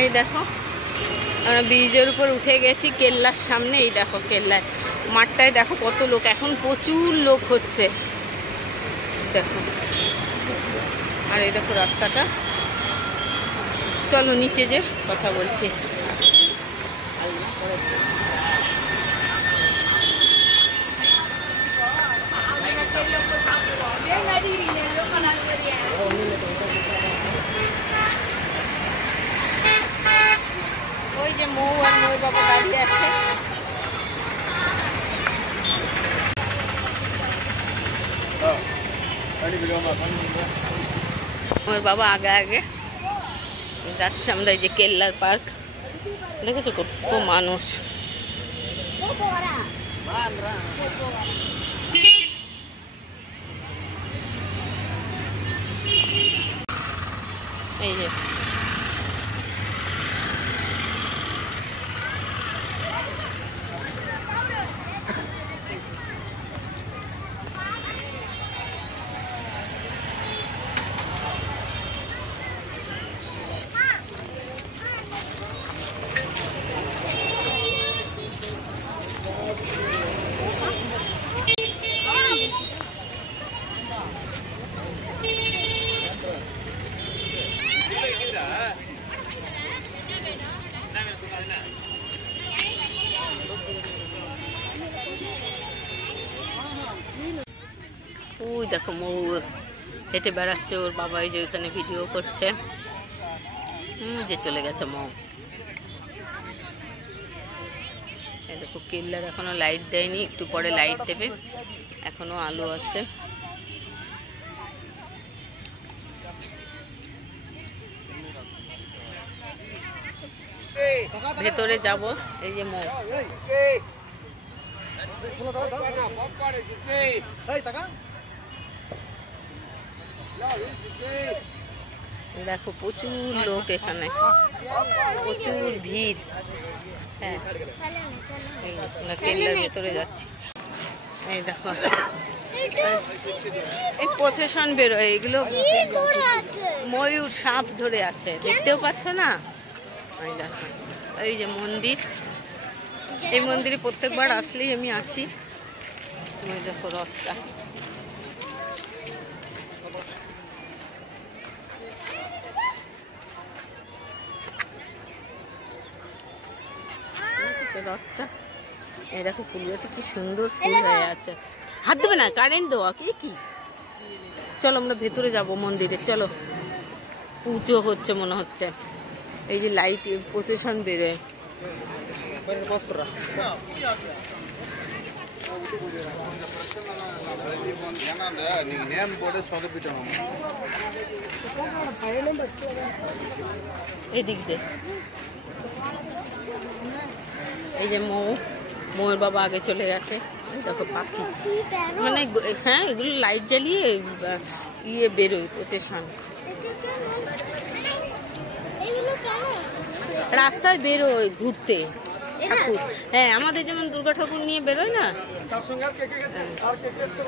এই দেখো আমরা ব্রিজের উপর উঠে গেছি কেল্লার সামনে। এই দেখো কেল্লায় মাঠটায় দেখো কত লোক, এখন প্রচুর লোক হচ্ছে দেখো। আর এই দেখো রাস্তাটা। চলো নিচে যে কথা বলছি। ওই যে মৌ আর মৌর বাবা দাঁড়িয়ে আছে। ওর বাবা আগে আগে যাচ্ছে। আমরা এই যে কেল্লার পার্ক দেখেছো কত মানুষ। এই যে ওই দেখো মৌ হেঁটে বেড়াচ্ছে, ওর বাবাই যে ওইখানে ভিডিও করছে। যে চলে গেছে মৌ। এই দেখো কেল্লার এখনো লাইট দেয়নি, একটু পরে লাইট দেবে, এখনো আলো আছে। ভেতরে যাব। এই যে মৌ দেখো প্রচুর লোক এখানে, প্রচুর ভিড়। হ্যাঁ আমরা কেল্লার ভেতরে যাচ্ছি। এই দেখো এই প্রসেশন বেরোয়, এগুলো ময়ূর সাপ ধরে আছে, দেখতেও পাচ্ছ না? এই দেখো এই যে মন্দির, এই মন্দিরে প্রত্যেকবার আসলেই আমি আসি। ওই দেখো রথটা। রথটা এই দেখো ফুল গাছে কি সুন্দর ফুল হয়ে আছে। হাত দেবে না, কারেন্ট দেওয়া কি। চলো আমরা ভেতরে যাব মন্দিরে, চলো। পুজো হচ্ছে মনে হচ্ছে। এই যে লাইট প্রসেশন বেরোয়। এদিক দিয়ে এই যে মৌর বাবা আগে চলে গেছে। দেখো পাখি, মানে হ্যাঁ এগুলো লাইট জ্বালিয়ে ইয়ে বেরোয় প্রসেশন। রাস্তায় বেরোয় ঘুরতে ঠাকুর। হ্যাঁ আমাদের যেমন দুর্গা ঠাকুর নিয়ে বেরোয় না,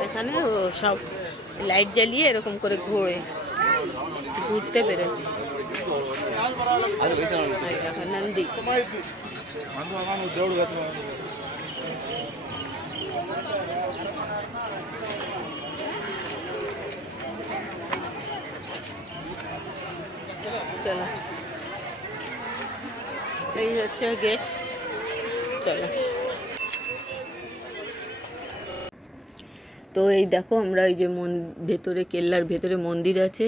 এখানে সব লাইট জ্বালিয়ে এরকম করে ঘুরতে বেরোয়। নন্দী চলো, এই হচ্ছে গেট। চলো তো এই দেখো আমরা ওই যে ভেতরে কেল্লার ভেতরে মন্দির আছে,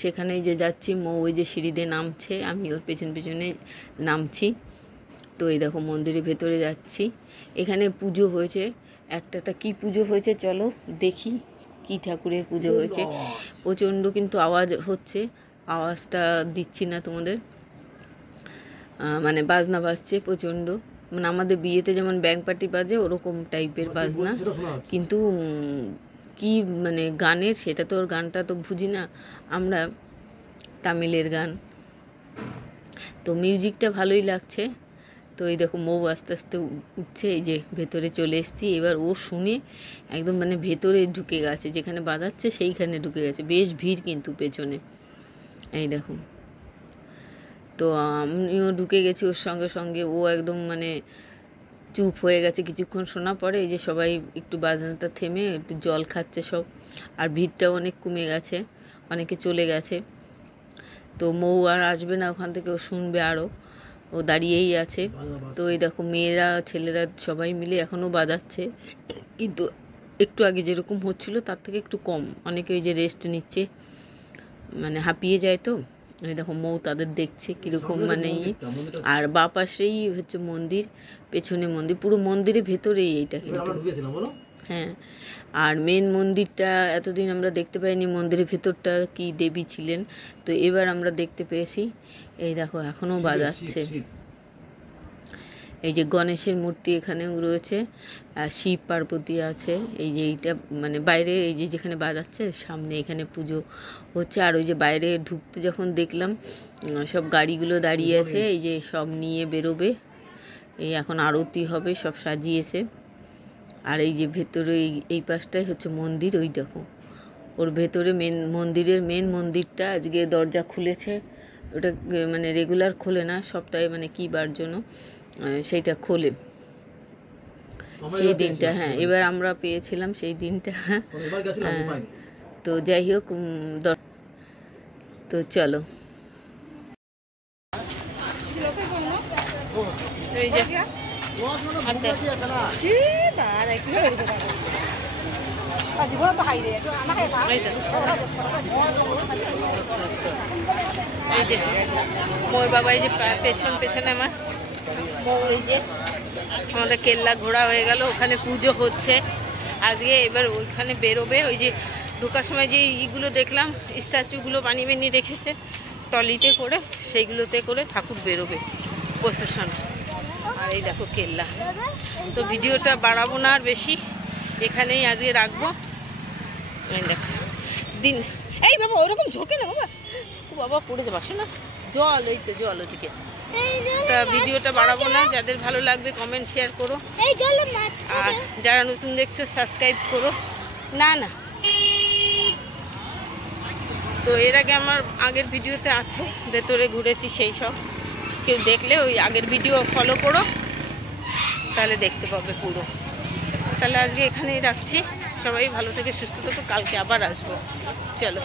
সেখানে যে যাচ্ছি। মৌ ওই যে সিঁড়ি দিয়ে নামছে, আমি ওর পেছনে নামছি। তো এই দেখো মন্দিরের ভেতরে যাচ্ছি। এখানে পুজো হয়েছে একটা, তা কী পুজো হয়েছে চলো দেখি কি ঠাকুরের পুজো হয়েছে। প্রচণ্ড কিন্তু আওয়াজ হচ্ছে, আওয়াজটা দিচ্ছি না তোমাদের, মানে বাজনা বাজছে প্রচণ্ড। মানে আমাদের বিয়েতে যেমন ব্যাংক পার্টি বাজে ওরকম টাইপের বাজনা, কিন্তু কি মানে গানের সেটা তো, ওর গানটা তো বুঝি না আমরা, তামিলের গান। তো মিউজিকটা ভালোই লাগছে। তো এই দেখো মৌ আস্তে আস্তে উঠছে, এই যে ভেতরে চলে এসেছি। এবার ও শুনে একদম মানে ভেতরে ঢুকে গেছে, যেখানে বাজাচ্ছে সেইখানে ঢুকে গেছে। বেশ ভিড় কিন্তু পেছনে। এই দেখো তো আমিও ঢুকে গেছি ওর সঙ্গে সঙ্গে। ও একদম মানে চুপ হয়ে গেছে কিছুক্ষণ শোনা পরে। এই যে সবাই একটু বাজনাটা থেমে একটু জল খাচ্ছে সব, আর ভিড়টাও অনেক কমে গেছে, অনেকে চলে গেছে। তো মৌ আর আসবে না ওখান থেকে, ও শুনবে আরও, ও দাঁড়িয়েই আছে। তো এই দেখো মেয়েরা ছেলেরা সবাই মিলে এখনও বাজাচ্ছে, কিন্তু একটু আগে যেরকম হচ্ছিল তার থেকে একটু কম। অনেকে ওই যে রেস্ট নিচ্ছে, মানে হাঁপিয়ে যায়। তো এই দেখো মৌ তাদের দেখছে কীরকম মানে। আর বা পাশেই হচ্ছে মন্দির, পেছনে মন্দির, পুরো মন্দিরের ভেতরেই এইটা কিন্তু। হ্যাঁ, আর মেন মন্দিরটা এতদিন আমরা দেখতে পাইনি, মন্দিরের ভেতরটা কি দেবী ছিলেন, তো এবার আমরা দেখতে পেয়েছি। এই দেখো এখনও বাজাচ্ছে। এই যে গণেশের মূর্তি এখানেও রয়েছে, আর শিব পার্বতী আছে। এই যে এইটা মানে বাইরে এই যে যেখানে বাজাচ্ছে সামনে এখানে পুজো হচ্ছে। আর ওই যে বাইরে ঢুকতে যখন দেখলাম সব গাড়িগুলো দাঁড়িয়ে আছে, এই যে সব নিয়ে বেরোবে, এই এখন আরতি হবে, সব সাজিয়েছে। আর এই যে ভেতরে এই পাশটাই হচ্ছে মন্দির, ওই দেখো ওর ভেতরে মন্দিরের মেন মন্দিরটা আজকে দরজা খুলেছে। ওটা মানে রেগুলার খোলে না, সপ্তাহে মানে কী বার জন্য সেইটা খোলে সেই দিনটা। হ্যাঁ, এবার আমরা পেয়েছিলাম সেই দিনটা। তো যাই হোক, তো চলো। এই যে মোর বাবা, এই যে পেছনে আমার বউ, এই যে আমাদের কেল্লা ঘোরা হয়ে গেল, ওখানে পুজো হচ্ছে আজকে। এবার ওইখানে বেরোবে, ওই যে ঢোকার সময় যে ইগুলো দেখলাম স্ট্যাচুগুলো বানিয়ে রেখেছে ট্রলিতে করে, সেইগুলোতে করে ঠাকুর বেরোবে প্রসেশন। আর এই দেখো কেল্লা। তো ভিডিওটা বাড়াবো না আর বেশি, এখানেই আজকে রাখবো। এই দেখো দিন, এই বাবা ওরকম ঝোঁকে না বাবা, বাবা পড়ে যাবো, আসো না জল, এই তো জল ওদিকে। তা ভিডিওটা বাড়াবো না, যাদের ভালো লাগবে কমেন্ট শেয়ার করো, আর যারা নতুন দেখছো সাবস্ক্রাইব করো। না না, তো এর আগে আমার আগের ভিডিওতে আছে, ভেতরে ঘুরেছি সেই সব, কেউ দেখলে ওই আগের ভিডিও ফলো করো, তাহলে দেখতে পাবে পুরো। তাহলে আজকে এখানেই রাখছি, সবাই ভালো থেকে সুস্থ থেকো, কালকে আবার আসবো, চলো।